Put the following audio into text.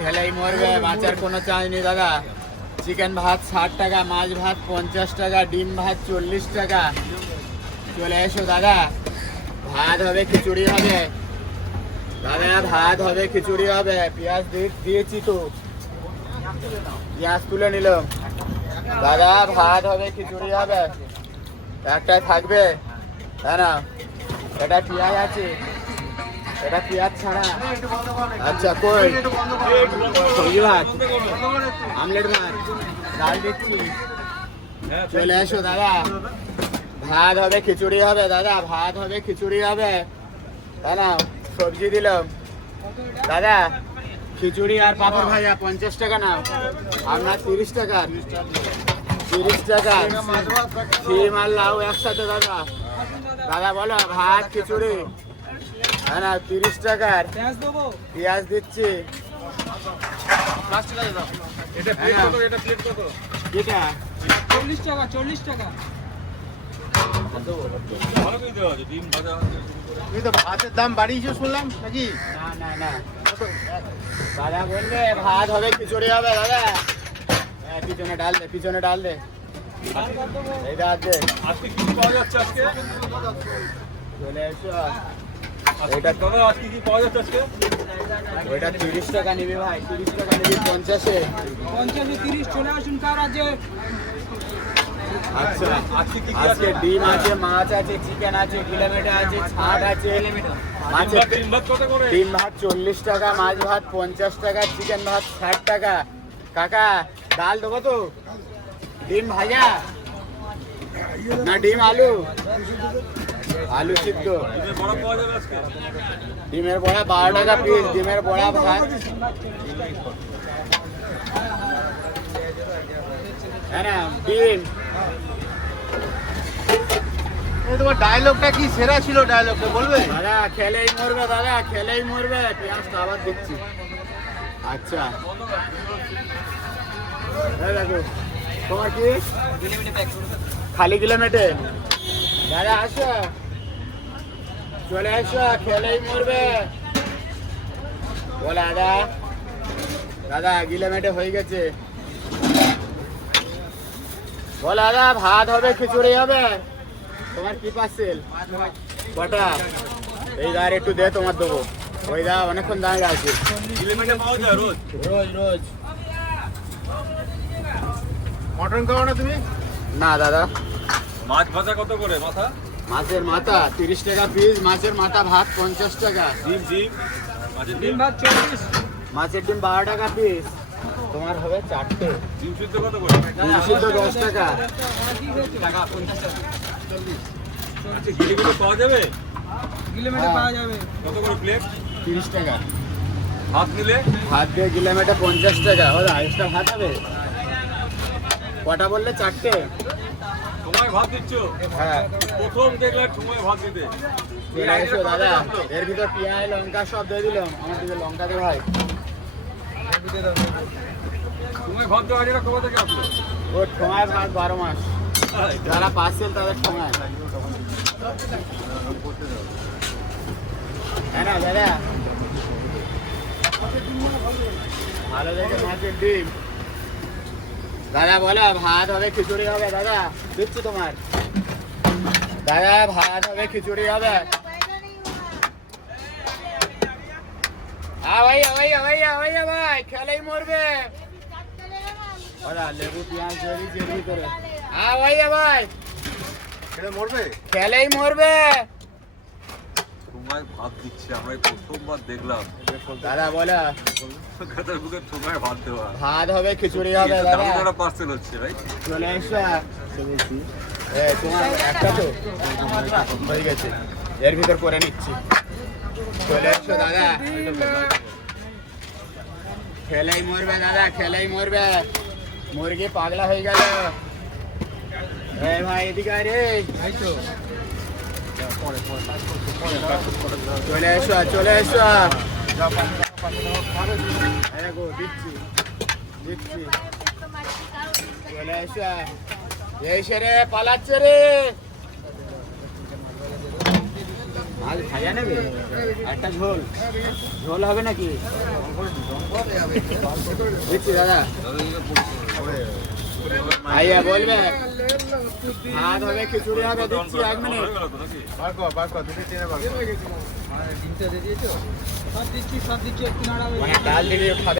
খেলেই মরবে, বাঁচার কোনো চান্স নেই দাদা। চিকেন ভাত 60 টাকা, মাছ ভাত 50 টাকা, ডিম ভাত 40 টাকা। চলে এসো দাদা, ভাত হবে, খিচুড়ি হবে দাদা, ভাত হবে, খিচুড়ি হবে। পেঁয়াজ দিয়েছি তো, পেঁয়াজ তুলে নিল দাদা। ভাত হবে, খিচুড়ি হবে, একটাই থাকবে তাই না? এটা পেঁয়াজ আছে, এটা পেঁয়াজ ছাড়া। আচ্ছা কই সবজি ভাত, আমলেট ভাত, ডাল দিচ্ছি। চলে এসো দাদা, ভাত হবে, খিচুড়ি হবে দাদা, ভাত হবে, খিচুড়ি হবে তাই না? সবজি দিলাম দাদা। খিচুড়ি আর পাঁপড় ভাজা 50 টাকা নাও। আপনার 30 টাকা, 30 টাকা। সিম আর লাউ একসাথে দাদা। দাদা বলো ভাত খিচুড়ি হ্যাঁ না, 30 টাকার। পেঁয়াজ দিচ্ছি। এটা প্লেট কত? এটা প্লেট কত? এটা 40 টাকা, 40 টাকা। ভালো করে দেওয়া আছে, ডিম ভাজা। তুমি তো ভাতের দাম বাড়িয়েছো শুনলাম নাকি? না না না দাদা বলবে ভাত হবে, খিচুড়ি হবে দাদা। হ্যাঁ, পিছনে ডাল দে, পিছনে ডাল দে, এই ডাল দে। আজকে কি কি পাওয়া যাচ্ছে আজকে? চলে এসো। এটা দাদা আজকে কি পাওয়া যাচ্ছে আজকে? ওইটা 30 টাকা নিবি ভাই, 30 টাকা নিবি 50-এ। 50 30 চলে আসুন কার আছে। আচ্ছা আজকে কি কি আজকে আছে? ডিম আছে, মাছ আছে, চিকেন আছে, কিলোমিটার আছে, ছাট আছে। মাছের ডিম ভাত কত করে? ডিম ভাত 40 টাকা, মাছ ভাত 50 টাকা, চিকেন ভাত 60 টাকা। কাকা ডাল দেবো তো? ডিম ভাজা না ডিম আলু? আলু সিদ্ধ। ডিমের বড়া পাওয়া যাবে আজকে? ডিমের বড়া 12 টাকা পিস, ডিমের বড়া ভাত। হ্যাঁ না ডিম। এই তোমার ডায়লগটা কি সেরা ছিল? ডায়লগটা বলবে? দাদা খেলেই মরবে দাদা, খেলেই মরবে। পেঁয়াজটা আবার দিচ্ছি। আচ্ছা এই দেখো তোমার কি খালি কিলোমিটার। দাদা আসো, চলে আসো, খেলেই মরবে। বলে দাদা, দাদা কিলোমিটার হয়ে গেছে। বলে দাদা ভাত হবে, খিচুড়ি হবে। তোমার কি পার্সেল কটা? এই দাঁড় একটু দে, তোমার দেবো। ওই দা অনেকক্ষণ দাঁড়িয়ে আছে। কিলোমিটার পাওয়া যায় রোজ? রোজ রোজ। মটন খাও না তুমি? না দাদা। মাছ ভাজা কত করে মাথা? মাছের মাথা 30 টাকা পিস, মাছের মাথা ভাত 50 টাকা। ডিম ডিম মাছের ডিম ডিম ভাত 40। মাছের ডিম 12 টাকা পিস। তোমার হবে 4টে। ডিম সিদ্ধ কত করে? ডিম সিদ্ধ 10 টাকা। আচ্ছা কিলোমিটার পাওয়া যাবে? কিলোমিটার পাওয়া যাবে। কত করে প্লেট? 30 টাকা। ভাত নিলে? ভাত দিয়ে কিলোমিটার 50 টাকা। ওরা এক্সট্রা ভাত হবে? কটা বললে? 4টে। সময় ভাত দিচ্ছ? হ্যাঁ প্রথম দেখলাম সময় ভাত দিতে। চলে এসো দাদা। এর ভিতর পেঁয়াজ লঙ্কা সব দিয়ে দিলাম। আমার দিকে লঙ্কা দে ভাই। সময় ভাত দেওয়া এটা কবে থেকে আসলো? ওর সময় ভাত 12 মাস। যারা পার্সেল তাদের সময়। হ্যাঁ না দাদা, ভালো দেখে মাছের ডিম। দাদা বলো ভাত হবে, খিচুড়ি হবে দাদা। দিচ্ছি তোমার দাদা, ভাত হবে, খিচুড়ি হবে। ভাইয়া ভাইয়া ভাইয়া ভাইয়া ভাই, খেলেই মরবে। লেবু পেঁয়াজ জেরি করে। ভাইয়া ভাই, এটা মরবে? খেলেই মরবে। সময় ভাত দিচ্ছে, আমরা এই প্রথমবার দেখলাম। দাদা বলো কলকাতার বুকে সময় ভাত দেওয়া। ভাত হবে, খিচুড়ি হবে দাদা। পার্সেল হচ্ছে ভাই। চলে এসো। তোমার একটা তো হয়ে গেছে, এর ভিতর করে নিচ্ছি। চলে এসো দাদা, খেলেই মরবে দাদা, খেলেই মরবে। মুরগি পাগলা হয়ে গেল। ভাই এদিকে আয় রে। চলে এসো, চলে এসো। দিচ্ছি দিচ্ছি। চলে এসো। এই সেরে পালাচ্ছে রে। মাছ ভাজা নেবে একটা ঝোল ঝোল হবে নাকি দিচ্ছি দাদা আইয়া বলবে ভাত হবে খিচুড়ি হবে দিচ্ছি 1 মিনিট বার কর দুটো ট্রেনে বার কর। সব দিচ্ছি একটু নাড়াবে মানে ডাল দিয়ে খাবে